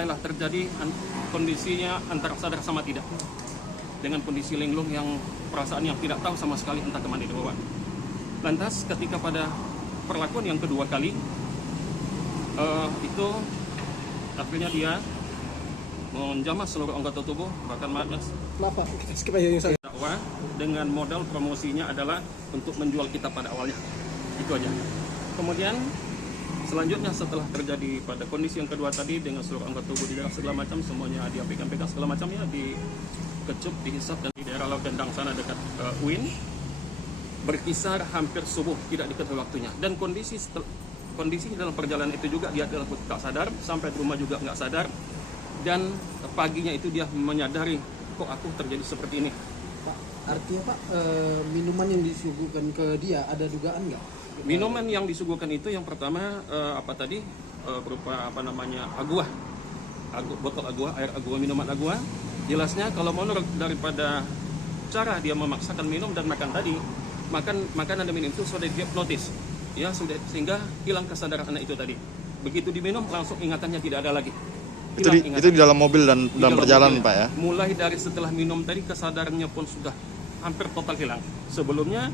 sampailah terjadi kondisinya antara sadar sama tidak, dengan kondisi linglung yang perasaan yang tidak tahu sama sekali entah kemana dibawa. Lantas ketika pada perlakuan yang kedua kali itu akhirnya dia menjamah seluruh anggota tubuh, bahkan Kenapa? Skip aja yang saya. dakwah dengan modal promosinya adalah untuk menjual kita pada awalnya. Itu aja. Kemudian selanjutnya setelah terjadi pada kondisi yang kedua tadi dengan seluruh anggota tubuh di daerah segala macam semuanya dia pegang-pegang segala macamnya, dikecup, dihisap, dan di daerah Laut Dendang sana dekat UIN berkisar hampir subuh, tidak diketahui waktunya. Dan kondisi dalam perjalanan itu juga dia adalah tak sadar, sampai di rumah juga nggak sadar. Dan paginya itu dia menyadari, kok aku terjadi seperti ini. Pak, artinya Pak, minuman yang disuguhkan ke dia ada dugaan nggak? Minuman yang disuguhkan itu yang pertama berupa agua, botol agua, air agua, minuman agua. Jelasnya kalau menurut daripada cara dia memaksakan minum dan makan tadi, makanan dan minum itu sudah dihipnotis, ya sudah, sehingga hilang kesadaran anak itu tadi. Begitu diminum langsung ingatannya tidak ada lagi. Itu di dalam mobil dan dalam perjalanan mobil, Pak ya? Mulai dari setelah minum tadi kesadarannya pun sudah hampir total hilang. Sebelumnya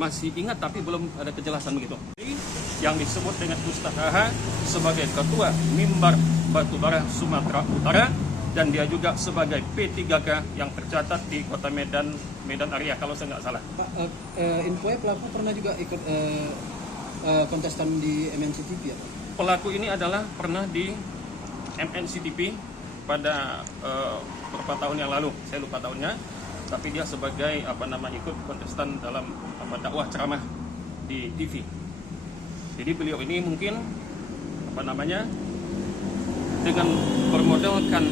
masih ingat tapi belum ada kejelasan begitu. Yang disebut dengan Ustaz Aha sebagai Ketua Mimbar Batubara Sumatera Utara, dan dia juga sebagai P3K yang tercatat di kota Medan area kalau saya nggak salah. Pak, infonya pelaku pernah juga ikut kontestan di MNCTV ya Pak? Pelaku ini adalah pernah di MNCTV pada beberapa tahun yang lalu, saya lupa tahunnya, tapi dia sebagai ikut kontestan dalam dakwah ceramah di TV. Jadi beliau ini mungkin dengan bermodalkan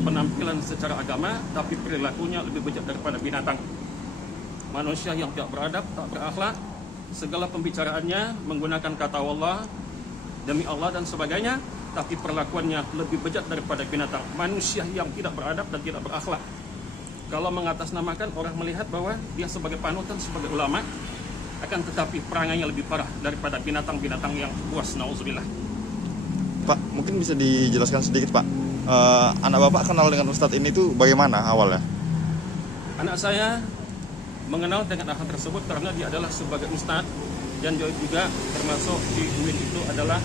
penampilan secara agama, tapi perilakunya lebih bejat daripada binatang. Manusia yang tidak beradab, tak berakhlak, segala pembicaraannya menggunakan kata Allah, demi Allah dan sebagainya, tapi perlakuannya lebih bejat daripada binatang. Manusia yang tidak beradab dan tidak berakhlak. Kalau mengatasnamakan orang melihat bahwa dia sebagai panutan, sebagai ulama, akan tetapi perangainya lebih parah daripada binatang-binatang yang buas, nauzubillah. Pak, mungkin bisa dijelaskan sedikit Pak, anak Bapak kenal dengan Ustadz ini tuh bagaimana awalnya? Anak saya mengenal dengan anak tersebut karena dia adalah sebagai Ustadz, dan juga termasuk di UIN itu adalah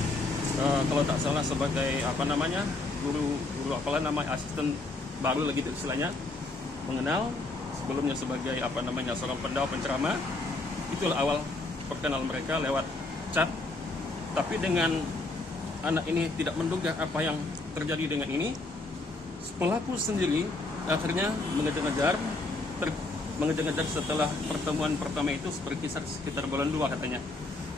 kalau tak salah sebagai guru asisten baru lagi istilahnya, mengenal sebelumnya sebagai seorang pendakwah penceramah. Itulah awal perkenalan mereka lewat chat. Tapi dengan anak ini tidak menduga apa yang terjadi dengan ini, pelaku sendiri akhirnya mengejar-ngejar setelah pertemuan pertama itu berkisar sekitar bulan 2 katanya.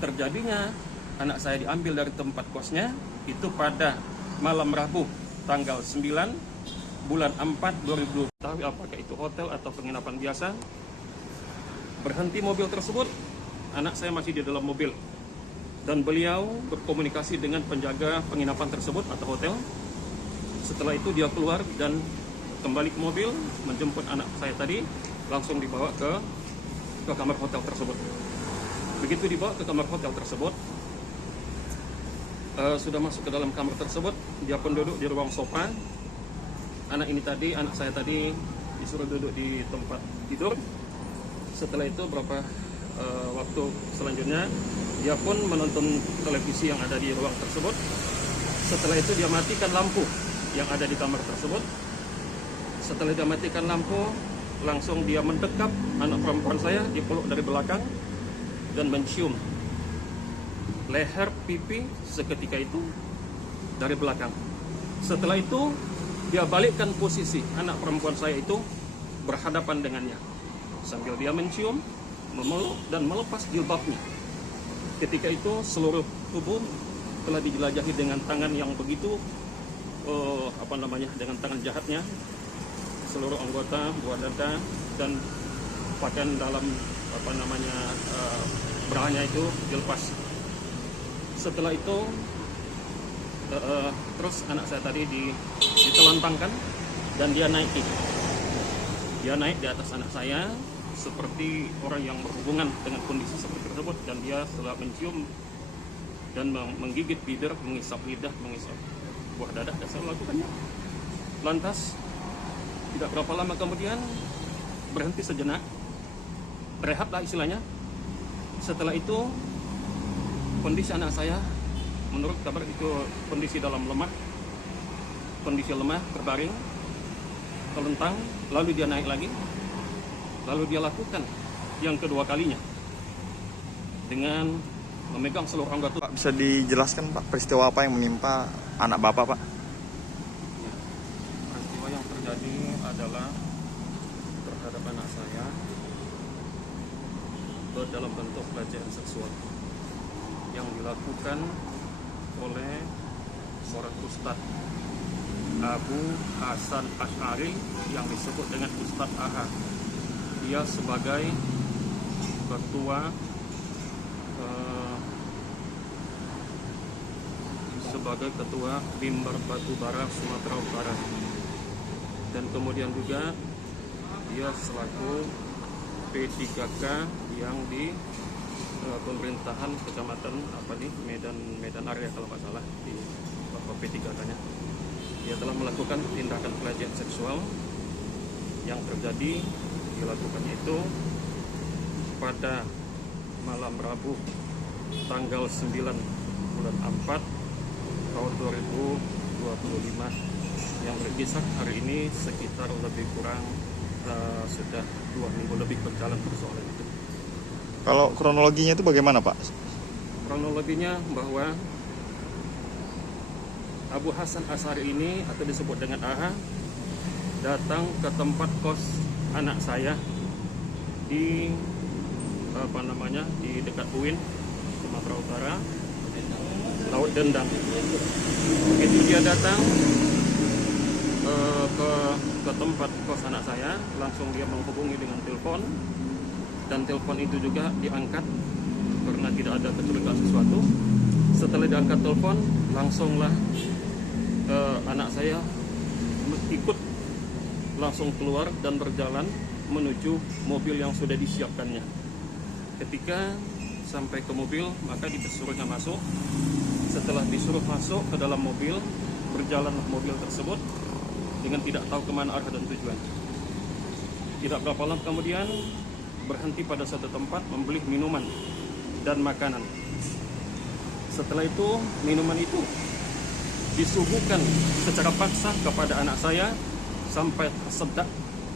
Terjadinya anak saya diambil dari tempat kosnya itu pada malam Rabu tanggal 9 bulan 4 2020. Tahu apakah itu hotel atau penginapan biasa. Berhenti mobil tersebut, anak saya masih di dalam mobil, dan beliau berkomunikasi dengan penjaga penginapan tersebut atau hotel. Setelah itu dia keluar dan kembali ke mobil menjemput anak saya tadi, langsung dibawa ke kamar hotel tersebut. Begitu dibawa ke kamar hotel tersebut, sudah masuk ke dalam kamar tersebut, dia pun duduk di ruang sofa. Anak saya tadi disuruh duduk di tempat tidur. Setelah itu beberapa waktu selanjutnya dia pun menonton televisi yang ada di ruang tersebut. Setelah itu dia matikan lampu yang ada di kamar tersebut. Setelah dia matikan lampu, langsung dia mendekap anak perempuan saya, dipeluk dari belakang dan mencium leher, pipi seketika itu dari belakang. Setelah itu dia balikkan posisi anak perempuan saya itu berhadapan dengannya, sambil dia mencium, memeluk dan melepas jilbabnya. Ketika itu seluruh tubuh telah dijelajahi dengan tangan yang begitu dengan tangan jahatnya. Seluruh anggota, buah dada dan pakaian dalam berahnya itu dilepas. Setelah itu terus anak saya tadi ditelentangkan dan dia naik di atas anak saya seperti orang yang berhubungan dengan kondisi seperti tersebut, dan dia setelah mencium dan menggigit bibir, mengisap lidah, mengisap buah dadah dan saya melakukannya. Lantas tidak berapa lama kemudian berhenti sejenak, berehat lah istilahnya. Setelah itu kondisi anak saya menurut kabar itu kondisi lemah, berbaring, terlentang, lalu dia naik lagi, lalu dia lakukan yang kedua kalinya dengan memegang seluruh anggota. Pak, bisa dijelaskan Pak peristiwa apa yang menimpa anak Bapak Pak? Ya, peristiwa yang terjadi adalah terhadap anak saya dalam bentuk pelecehan seksual yang dilakukan oleh seorang Ustadz Abu Hasan Asy'ari yang disebut dengan Ustadz Aha. Dia sebagai ketua Mimbar Batubara Sumatera Utara, dan kemudian juga dia selaku P3K yang di pemerintahan kecamatan Medan Area kalau nggak salah di P3K-nya. Dia telah melakukan tindakan pelecehan seksual yang terjadi dilakukan itu pada malam Rabu tanggal 9 bulan 4 tahun 2025 yang berkisar hari ini sekitar lebih kurang sudah 2 minggu lebih berjalan persoalan itu. Kalau kronologinya itu bagaimana Pak? Kronologinya bahwa Abu Hasan Asy'ari ini atau disebut dengan Aha datang ke tempat kos anak saya di di dekat UIN Sumatera Utara, Laut Dendang. Begitu dia datang ke tempat kos anak saya, langsung dia menghubungi dengan telepon, dan telepon itu juga diangkat karena tidak ada kecurigaan sesuatu. Setelah diangkat telepon, langsunglah anak saya ikut langsung keluar dan berjalan menuju mobil yang sudah disiapkannya. Ketika sampai ke mobil, maka disuruhnya masuk. Setelah disuruh masuk ke dalam mobil, berjalanlah mobil tersebut dengan tidak tahu kemana arah dan tujuan. Tidak berapa lama kemudian berhenti pada satu tempat membeli minuman dan makanan. Setelah itu minuman itu disuguhkan secara paksa kepada anak saya sampai tersedak,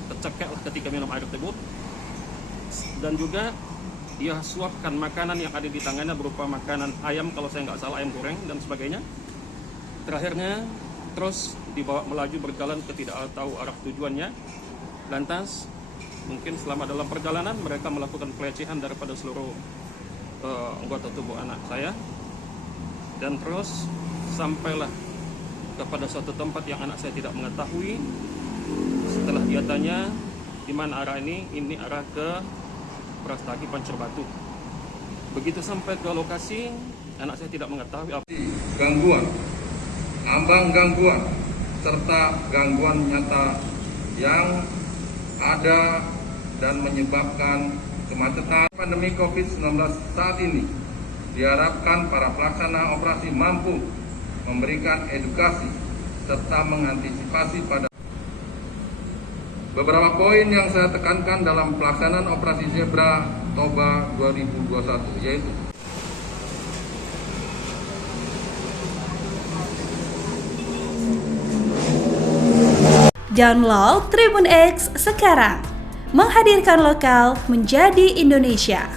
tercekeklah ketika minum air tersebut, dan juga dia suapkan makanan yang ada di tangannya berupa makanan ayam, kalau saya nggak salah ayam goreng dan sebagainya. Terakhirnya terus dibawa melaju berjalan ke tidak tahu arah tujuannya. Lantas mungkin selama dalam perjalanan mereka melakukan pelecehan daripada seluruh anggota tubuh anak saya, dan terus sampailah kepada suatu tempat yang anak saya tidak mengetahui. Setelah dia tanya di mana arah ini arah ke Prastagi Pancerbatu. Begitu sampai ke lokasi, anak saya tidak mengetahui apa. Gangguan, ambang gangguan, serta gangguan nyata yang ada dan menyebabkan kemacetan pandemi COVID-19 saat ini. Diharapkan para pelaksana operasi mampu memberikan edukasi serta mengantisipasi pada beberapa poin yang saya tekankan dalam pelaksanaan operasi Zebra Toba 2021, yaitu download Tribun X sekarang, menghadirkan lokal menjadi Indonesia.